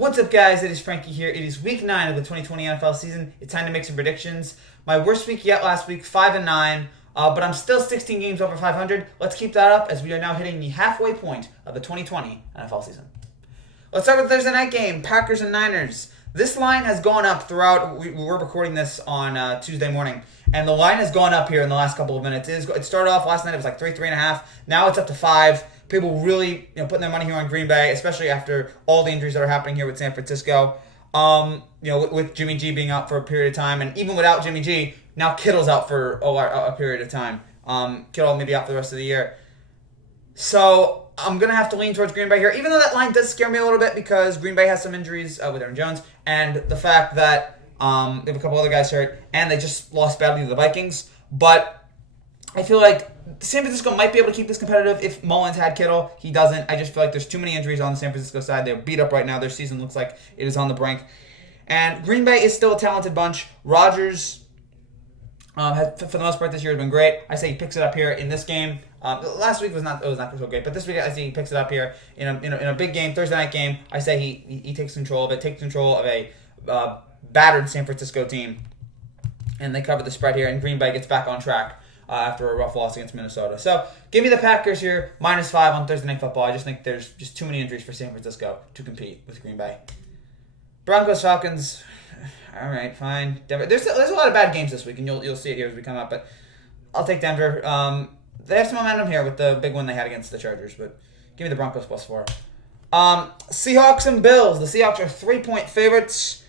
What's up, guys? It is Frankie here. It is week 9 of the 2020 NFL season. It's time to make some predictions. My worst week yet last week, 5-9, but I'm still 16 games over 500. Let's keep that up as we are now hitting the halfway point of the 2020 NFL season. Let's start with the Thursday night game, Packers and Niners. This line has gone up throughout. We're recording this on Tuesday morning, and the line has gone up here in the last couple of minutes. It started off last night. It was like 3.5. Now it's up to 5. People really, putting their money here on Green Bay, especially after all the injuries that are happening here with San Francisco. With Jimmy G being out for a period of time, and even without Jimmy G, now Kittle's out for a period of time. Kittle may be out for the rest of the year. So I'm going to have to lean towards Green Bay here, even though that line does scare me a little bit because Green Bay has some injuries with Aaron Jones, and the fact that they have a couple other guys hurt, and they just lost badly to the Vikings. But I feel like San Francisco might be able to keep this competitive if Mullins had Kittle. He doesn't. I just feel like there's too many injuries on the San Francisco side. They're beat up right now. Their season looks like it is on the brink. And Green Bay is still a talented bunch. Rodgers, for the most part this year, has been great. I say he picks it up here in this game. Last week was not so great, but this week I say he picks it up here in a big game, Thursday night game. I say he takes control of it, takes control of a battered San Francisco team, and they cover the spread here, and Green Bay gets back on track after a rough loss against Minnesota. So give me the Packers here, -5 on Thursday Night Football. I just think there's just too many injuries for San Francisco to compete with Green Bay. Broncos, Falcons, all right, fine. Denver. There's a lot of bad games this week, and you'll see it here as we come up, but I'll take Denver. They have some momentum here with the big one they had against the Chargers, but give me the Broncos +4. Seahawks and Bills. The Seahawks are 3-point favorites.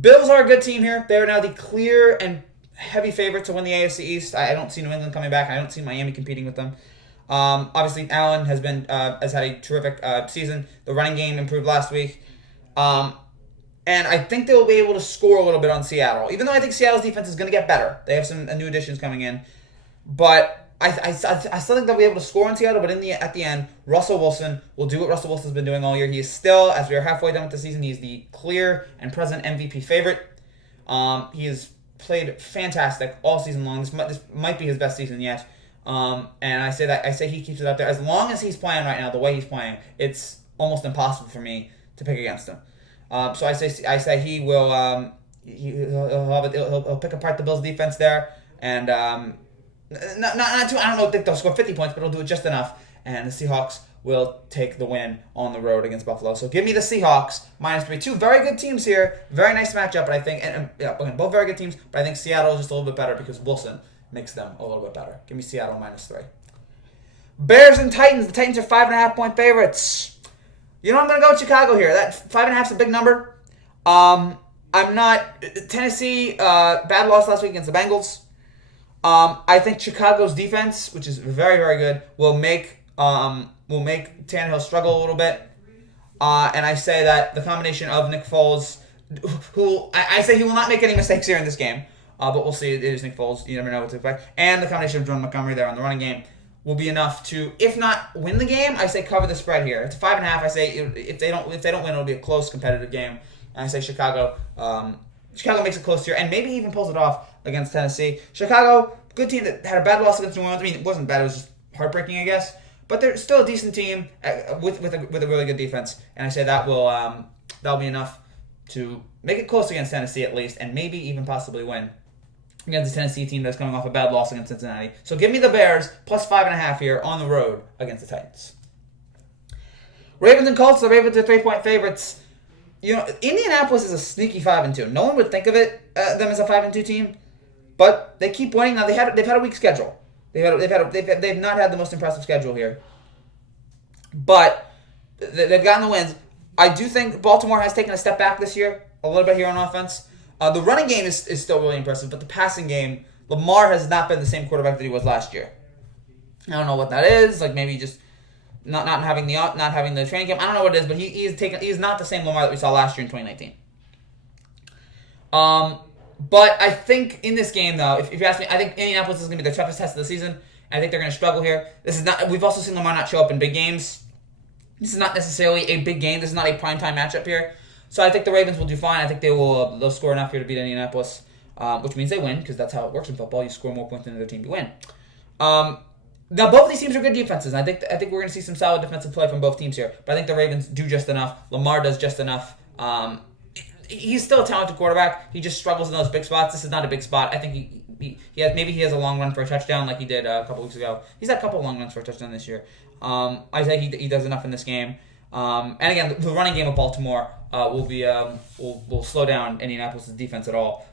Bills are a good team here. They are now the clear and heavy favorite to win the AFC East. I don't see New England coming back. I don't see Miami competing with them. Obviously, Allen has had a terrific season. The running game improved last week. And I think they'll be able to score a little bit on Seattle, even though I think Seattle's defense is going to get better. They have some new additions coming in. But I still think they'll be able to score on Seattle, but at the end, Russell Wilson will do what Russell Wilson's been doing all year. He is still, as we are halfway done with the season, he's the clear and present MVP favorite. He has played fantastic all season long. This might be his best season yet. And I say he keeps it up there. As long as he's playing right now, the way he's playing, it's almost impossible for me to pick against him. So I say he will he'll pick apart the Bills defense there, and not too. I don't think they'll score 50 points, but he'll do it just enough, and the Seahawks will take the win on the road against Buffalo. So give me the Seahawks -3. Two very good teams here. Very nice matchup, but I think, both very good teams, but I think Seattle is just a little bit better because Wilson makes them a little bit better. Give me Seattle -3. Bears and Titans. The Titans are 5.5-point favorites. I'm going to go with Chicago here. That 5.5 is a big number. I'm not. Tennessee, bad loss last week against the Bengals. I think Chicago's defense, which is very, very good, will make Tannehill struggle a little bit. And I say that the combination of Nick Foles, who I say he will not make any mistakes here in this game, but we'll see. It is Nick Foles. You never know what to expect. And the combination of Jordan Montgomery there on the running game will be enough to, if not win the game, I say cover the spread here. It's 5.5. I say if they don't win, it'll be a close competitive game. And I say Chicago makes it close here and maybe even pulls it off against Tennessee. Chicago, good team that had a bad loss against New Orleans. I mean, it wasn't bad. It was just heartbreaking, I guess. But they're still a decent team with a really good defense. And I say that'll be enough to make it close against Tennessee at least, and maybe even possibly win against the Tennessee team that's coming off a bad loss against Cincinnati. So give me the Bears +5.5 here on the road against the Titans. Ravens and Colts. The Ravens are 3-point favorites. Indianapolis is a sneaky 5-2. No one would think of them as a 5-2 team, but they keep winning. Now they've had a weak schedule. They've not had the most impressive schedule here, but they've gotten the wins. I do think Baltimore has taken a step back this year, a little bit here on offense. The running game is still really impressive, but the passing game, Lamar has not been the same quarterback that he was last year. I don't know what that is. Like maybe just not having the training camp. I don't know what it is, but he is not the same Lamar that we saw last year in 2019. But I think in this game, though, if you ask me, I think Indianapolis is going to be the toughest test of the season. And I think they're going to struggle here. We've also seen Lamar not show up in big games. This is not necessarily a big game. This is not a primetime matchup here. So I think the Ravens will do fine. I think they'll score enough here to beat Indianapolis, which means they win because that's how it works in football. You score more points than the other team, you win. Now, both of these teams are good defenses. And I think we're going to see some solid defensive play from both teams here. But I think the Ravens do just enough. Lamar does just enough He's still a talented quarterback. He just struggles in those big spots. This is not a big spot. I think maybe he has a long run for a touchdown like he did a couple weeks ago. He's had a couple long runs for a touchdown this year. I think he does enough in this game. And again, the running game of Baltimore will slow down Indianapolis' defense at all.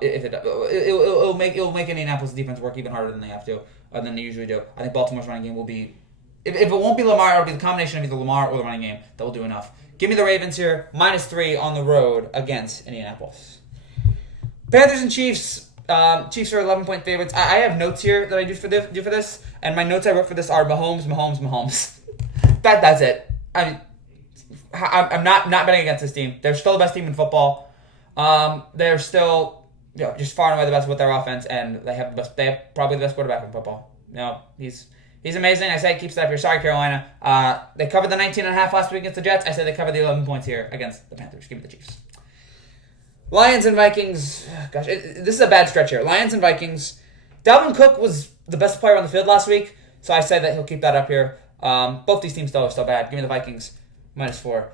If it'll make Indianapolis' defense work even harder than they have to, than they usually do. I think Baltimore's running game will be. If it won't be Lamar, it'll be the combination of either Lamar or the running game that will do enough. Give me the Ravens here, -3 on the road against Indianapolis. Panthers and Chiefs. Chiefs are 11-point favorites. I have notes here that I do for this, and my notes I wrote for this are Mahomes. That's it. I'm not betting against this team. They're still the best team in football. They're still just far and away the best with their offense, and they have probably the best quarterback in football. He's amazing. I say keep it up here. Sorry, Carolina. They covered the 19.5 last week against the Jets. I say they covered the 11 points here against the Panthers. Give me the Chiefs. Lions and Vikings. Gosh, this is a bad stretch here. Lions and Vikings. Dalvin Cook was the best player on the field last week, so I say that he'll keep that up here. Both these teams are still bad. Give me the Vikings -4.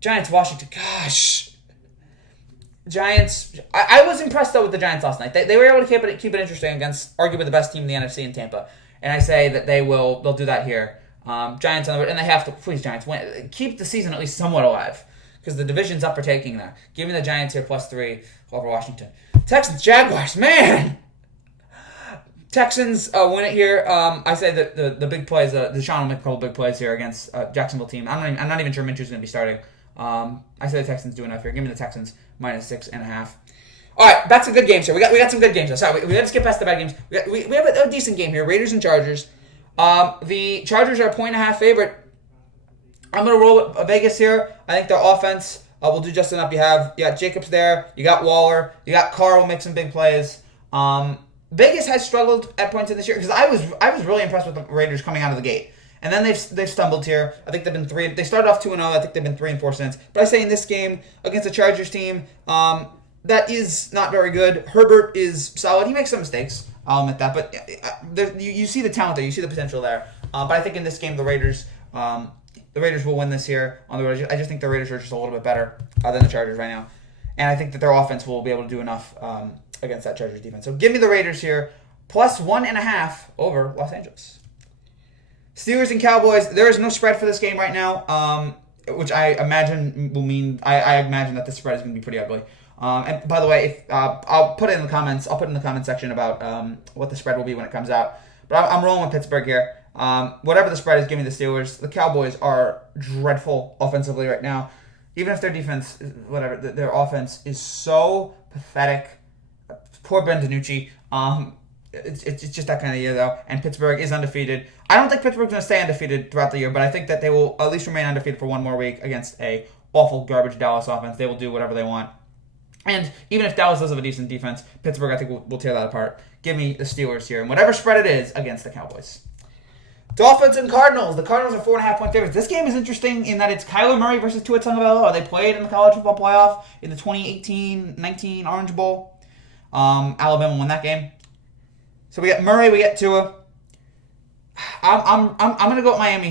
Giants, Washington. Gosh. Giants. I was impressed, though, with the Giants last night. They were able to keep it interesting against arguably the best team in the NFC in Tampa. And I say that they'll do that here. Giants on the road, and they have to. Please, Giants, win. Keep the season at least somewhat alive, because the division's up for taking there. Give me the Giants here +3 over Washington. Texans, Jaguars, man. Texans win it here. I say that the big plays, Deshaun will make a couple big plays here against Jacksonville team. I'm not even sure Minshew's going to be starting. I say the Texans do enough here. Give me the Texans -6.5. All right, back to good games here. We got some good games. Sorry, we got to skip past the bad games. We have a decent game here. Raiders and Chargers. The Chargers are a 1.5 favorite. I'm going to roll with Vegas here. I think their offense will do just enough. You got Jacobs there. You got Waller. You got Carr will make some big plays. Vegas has struggled at points in this year because I was really impressed with the Raiders coming out of the gate. And then they've stumbled here. I think they've been 3. They started off 2-0. I think they've been 3-4 since. But I say in this game against the Chargers team, that is not very good. Herbert is solid. He makes some mistakes. I'll admit that. But you see the talent there. You see the potential there. But I think in this game, the Raiders will win this here on the road. I just think the Raiders are just a little bit better than the Chargers right now. And I think that their offense will be able to do enough against that Chargers defense. So give me the Raiders here. +1.5 over Los Angeles. Steelers and Cowboys. There is no spread for this game right now, which I imagine will mean I imagine that the spread is going to be pretty ugly. And by the way, I'll put it in the comments. I'll put it in the comment section about what the spread will be when it comes out. But I'm rolling with Pittsburgh here. Whatever the spread is, give me the Steelers. The Cowboys are dreadful offensively right now. Even if their defense, their offense is so pathetic. Poor Ben DiNucci. It's just that kind of year, though. And Pittsburgh is undefeated. I don't think Pittsburgh's going to stay undefeated throughout the year, but I think that they will at least remain undefeated for one more week against a awful garbage Dallas offense. They will do whatever they want. And even if Dallas does have a decent defense, Pittsburgh, I think, will tear that apart. Give me the Steelers here, and whatever spread it is, against the Cowboys. Dolphins and Cardinals. The Cardinals are 4.5-point favorites. This game is interesting in that it's Kyler Murray versus Tua Tagovailoa. They played in the college football playoff in the 2018-19 Orange Bowl. Alabama won that game. So we get Murray, we get Tua. I'm gonna go with Miami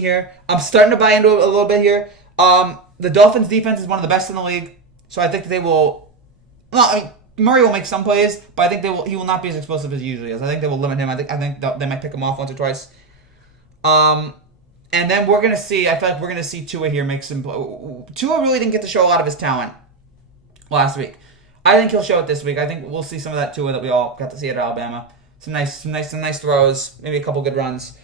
here. I'm starting to buy into it a little bit here. The Dolphins defense is one of the best in the league, so I think that they will. Well, I mean, Murray will make some plays, but I think he will not be as explosive as he usually is. I think they will limit him. I think they might pick him off once or twice. And then we're gonna see. I feel like we're gonna see Tua here make some. Tua really didn't get to show a lot of his talent last week. I think he'll show it this week. I think we'll see some of that Tua that we all got to see at Alabama. Some nice throws, maybe a couple good runs.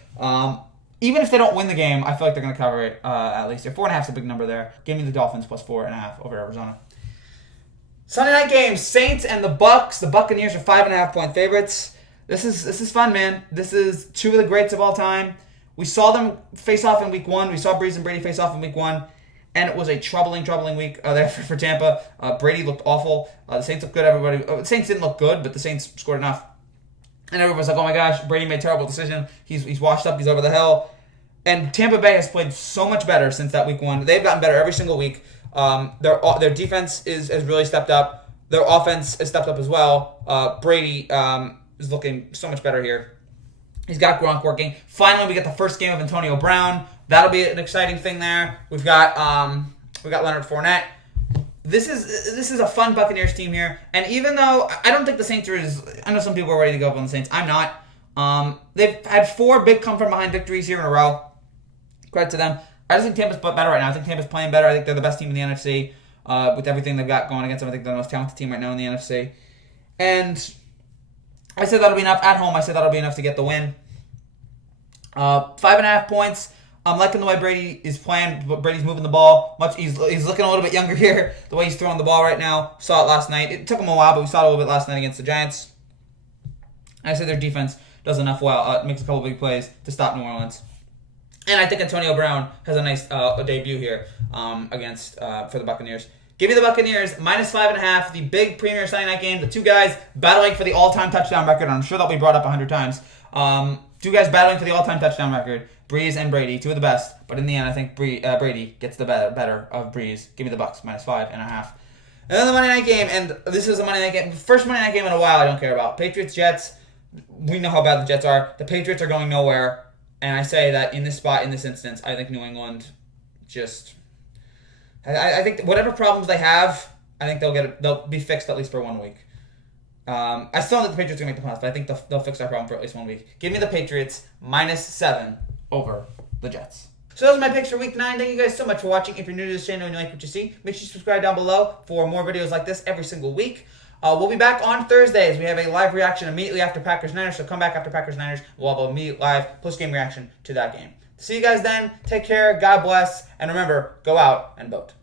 Even if they don't win the game, I feel like they're going to cover it at least. 4.5 is a big number there. Give me the Dolphins +4.5 over Arizona. Sunday night games: Saints and the Bucs. The Buccaneers are 5.5-point favorites. This is fun, man. This is two of the greats of all time. We saw them face off in Week 1. We saw Breeze and Brady face off in Week 1. And it was a troubling week there for Tampa. Brady looked awful. The Saints looked good. The Saints didn't look good, but the Saints scored enough. And everyone was like, oh my gosh, Brady made a terrible decision. He's washed up. He's over the hill. And Tampa Bay has played so much better since that Week 1. They've gotten better every single week. Their defense has really stepped up. Their offense has stepped up as well. Brady is looking so much better here. He's got Gronk working. Finally, we get the first game of Antonio Brown. That'll be an exciting thing there. We've got We got Leonard Fournette. This is a fun Buccaneers team here. And even though I don't think the Saints are I know some people are ready to go up on the Saints. I'm not. They've had 4 big come-from-behind victories here in a row. Credit to them. I just think Tampa's better right now. I think Tampa's playing better. I think they're the best team in the NFC with everything they've got going against them. I think they're the most talented team right now in the NFC. And I said that'll be enough. At home, I said that'll be enough to get the win. 5.5 points. I'm liking the way Brady is playing. Brady's moving the ball. He's looking a little bit younger here. The way he's throwing the ball right now. Saw it last night. It took him a while, but we saw it a little bit last night against the Giants. I said their defense does enough well. Makes a couple big plays to stop New Orleans. And I think Antonio Brown has a nice debut here for the Buccaneers. Give me the Buccaneers, minus 5.5, the big Premier Sunday night game. The 2 guys battling for the all-time touchdown record. I'm sure that'll be brought up 100 times. 2 guys battling for the all-time touchdown record. Breeze and Brady, 2 of the best. But in the end, I think Brady gets the better of Breeze. Give me the Bucs, minus 5.5. And then the Monday night game, and this is a Monday night game. First Monday night game in a while I don't care about. Patriots, Jets. We know how bad the Jets are. The Patriots are going nowhere. And I say that in this spot, in this instance, I think New England just... I think whatever problems they have, I think they'll be fixed at least for 1 week. I still don't think the Patriots are going to make the playoffs, but I think they'll fix that problem for at least 1 week. Give me the Patriots, minus 7 over the Jets. So those are my picks for week 9. Thank you guys so much for watching. If you're new to this channel and you like what you see, make sure you subscribe down below for more videos like this every single week. We'll be back on Thursdays. We have a live reaction immediately after Packers-Niners, so come back after Packers-Niners. We'll have an immediate live post-game reaction to that game. See you guys then. Take care. God bless. And remember, go out and vote.